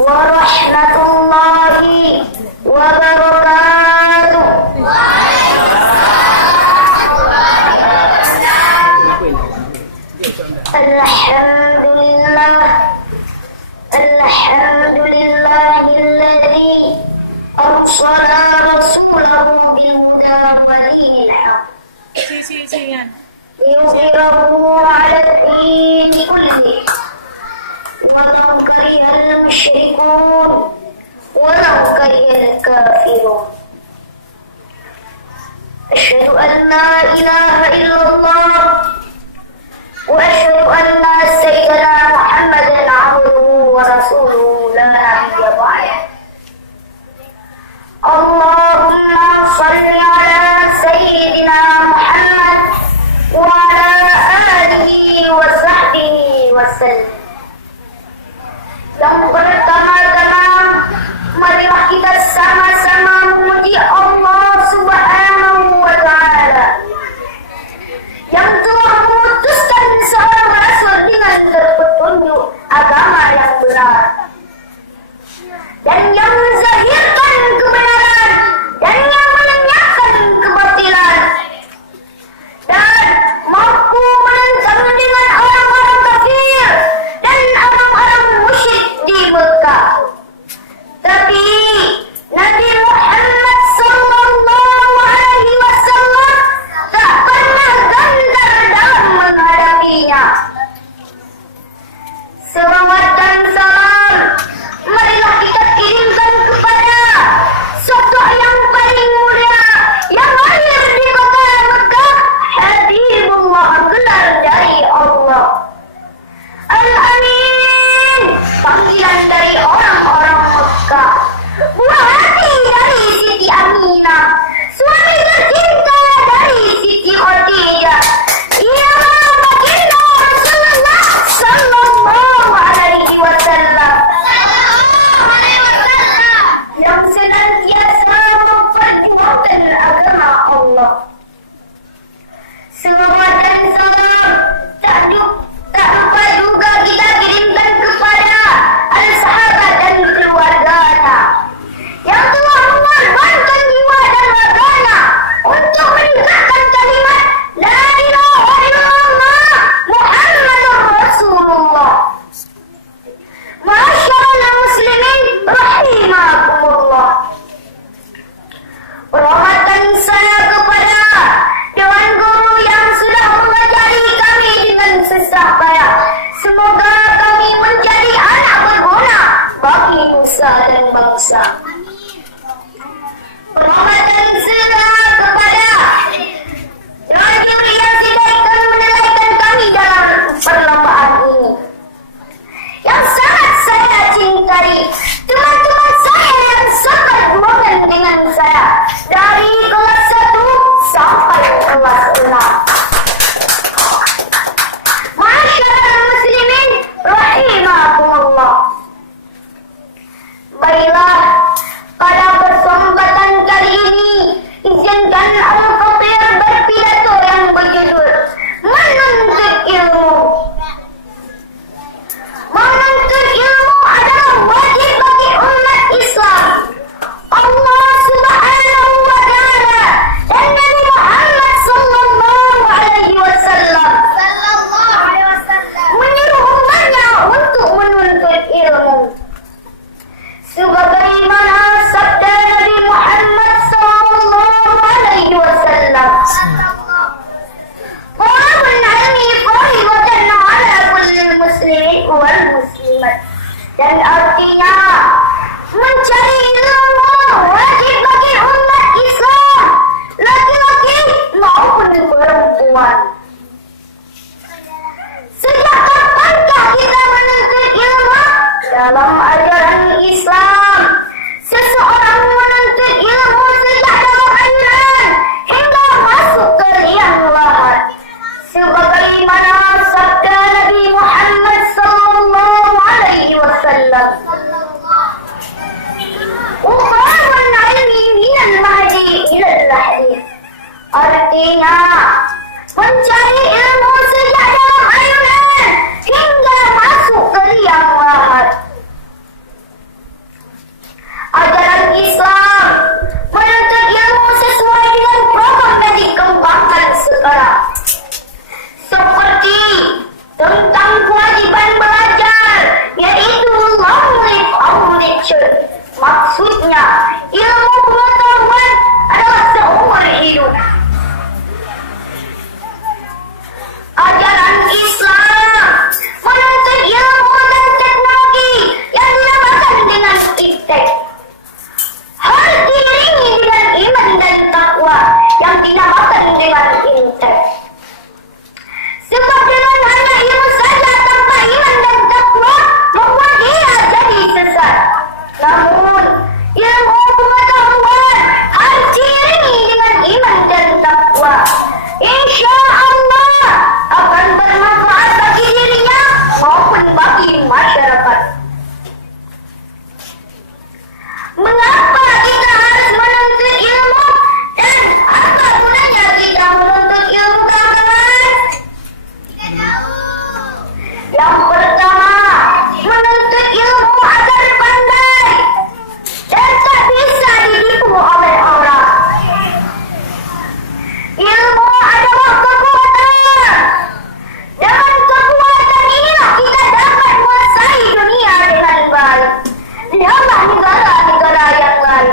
warahmatullahi wabarakatuh. Alhamdulillahilladzi arsala rasulahu bil huda wa dinil haqq liyuzhirahu 'ala ad-dini kullihi walau karihal musyrikun walau karihal kafirun. Asyhadu an la ilaha illallah wa asyhadu anna sayyidina Muhammadan 'abduhu wa rasuluhu la nabiyya ba'dahu. Allahumma shalli 'ala sayyidina Muhammad wa 'ala alihi wa sahbihi wa sallam. Yang pertama-tama, marilah kita sama-sama memuji Allah Subhanahu wa Ta'ala yang telah memutuskan seorang rasul dengan petunjuk agama yang benar dan yang menzahirkan kebenaran dan yang melenyapkan kebatilan dan mampu menentang dengan orang-orang kafir dan orang-orang musyrik di Mekah. Tapi Nabi Muhammad sallallahu alaihi wasallam tak pernah gentar dalam menghadapinya. Salawat dan salam marilah kita kirimkan kepada sosok yang paling mulia yang lahir di kota Mekah, Habibullah, gelar dari Allah. Al-Amin, panggilan dari orang-orang Mekah, buah hati dari Siti Aminah, suami tercinta dari Siti Khadijah, ialah baginda Rasulullah sallallahu alaihi wasallam yang senantiasa memperjuangkan agama Allah. Salawat dan salam tak lupa juga kita kirimkan kepada al-sahabat dan keluarganya yang telah mengorbankan jiwa dan raganya untuk menegakkan kalimat la ilaha illallah Muhammadur Rasulullah. Masyaallah muslimin rahimakumullah. Rahmatan saya kepada Dewan Guru yang sudah mengajari kami dengan susah payah. Semoga kami menjadi anak berguna bagi nusa dan bangsa. Rahmatan saya kepada Dewan Guru yang sudah menilaikan kami dalam perlombaan ini, yang sangat saya cintai, teman-teman saya yang seperjuangan dengan saya dari kelas 1 sampai kelas 6. Masyaallah muslimin rahimakumullah. Baiklah, pada kesempatan kali ini izinkan Al-Khatib berpidato yang berjudul Menuntut Ilmu. Menuntut ilmu adalah wajib bagi umat Islam. Allah Subhanahu wa Ta'ala dan Nabi Muhammad sallallahu alaihi wasallam menyuruh umatnya untuk menuntut ilmu. Sebagaimana sabda Nabi Muhammad sallallahu alaihi wasallam, "Talabul ilmi fardhatun 'ala kulli muslimin wal muslimat." Dan artinya mencari ilmu wajib bagi umat Islam, laki-laki maupun perempuan. Sejak kapankah kita menuntut ilmu? Dalam ajaran Islam, seseorang menuntut ilmu sejak dalam ajaran hingga masuk ke liang lahat. Sebagaimana sabda Nabi Muhammad sallallahu alaihi wasallam, "Uqarun ilmi minal mahdi ilal lahdi." Artinya mencari ilmu sejak dalam ajaran hingga masuk ke liang lahat. maksudnya ilmu pengetahuan adalah seumur hidup. Ajaran Islam menuntut ilmu dan teknologi yang dinamakan dengan iptek. Harus diiringi dengan iman dan takwa yang dinamakan dengan intek. Sebab dengan hanya ilmu saja tanpa iman dan takwa membuat dia jadi sesat. Namun ilmu pengetahuan harus diiringi dengan iman dan takwa. Insya Allah akan bermanfaat bagi dirinya maupun bagi masyarakat. Mengapa kita harus menuntut ilmu dan apa gunanya kita menuntut ilmu, kawan-kawan? Yang pertama, menuntut ilmu agar pandai dan tak bisa ditipu oleh orang. Ilmu adalah kekuatan. Dengan kekuatan inilah kita dapat menguasai dunia dengan baik. Lihatlah negara-negara yang lain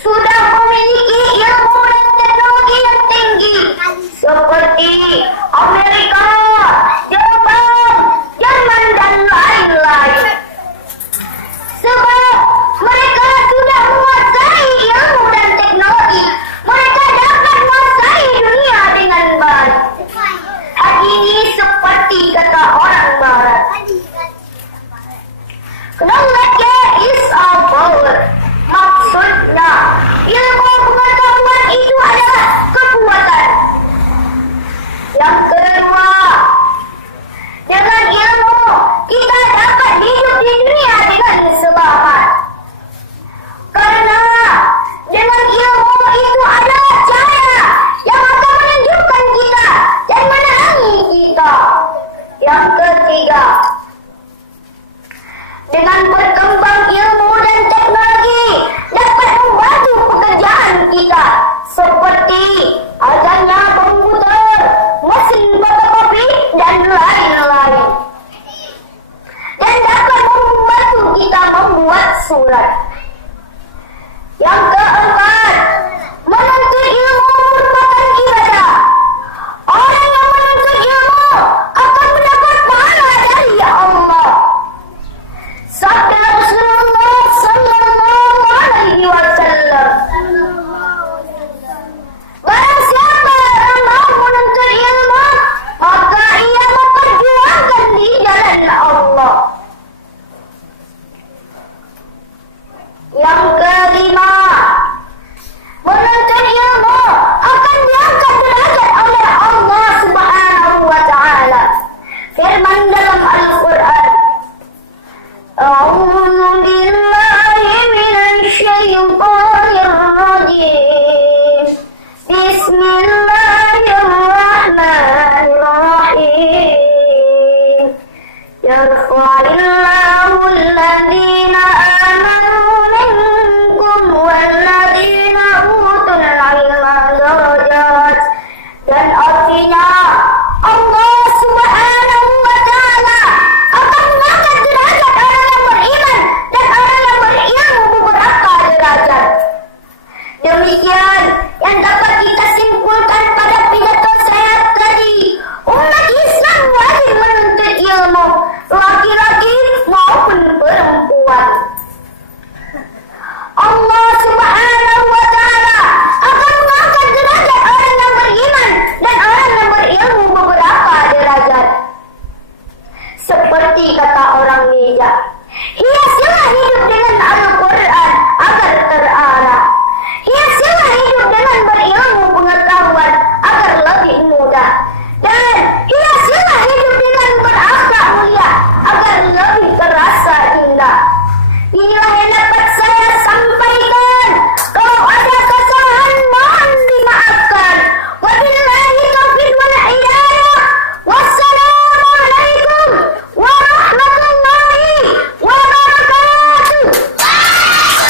sudah memiliki ilmu dan teknologi yang tinggi seperti Amerika, Jepang, Jerman dan lain-lain. Sebab mereka sudah menguasai ilmu dan teknologi, mereka dapat menguasai dunia dengan baik. Hal ini seperti kata orang Barat, knowledge is our power. Maksudnya, ilmu pengetahuan itu adalah kekuatan. Yang kedua, dengan ilmu kita dapat hidup di dunia dengan selamat. Karena dengan ilmu itu adalah cahaya yang akan menunjukkan kita dan menerangi kita. Yang ketiga, dengan berkembang ilmu dan teknologi dapat membantu pekerjaan kita seperti adanya komputer, mesin fotokopi dan lain-lain. Dan dapat membantu kita membuat surat. Yang keempat, menuntut ilmu merupakan ibadah. Orang yang menuntut ilmu akan mendapat pahala dari Allah. Sabda Rasulullah sallallahu alaihi wasallam, barang siapa yang mau menuntut ilmu, maka ia memperjuangkan di jalan Allah. Yang kelima, menuntut ilmu akan diangkat derajat oleh Allah Subhanahu wa taala. Firman dalam Al-Qur'an,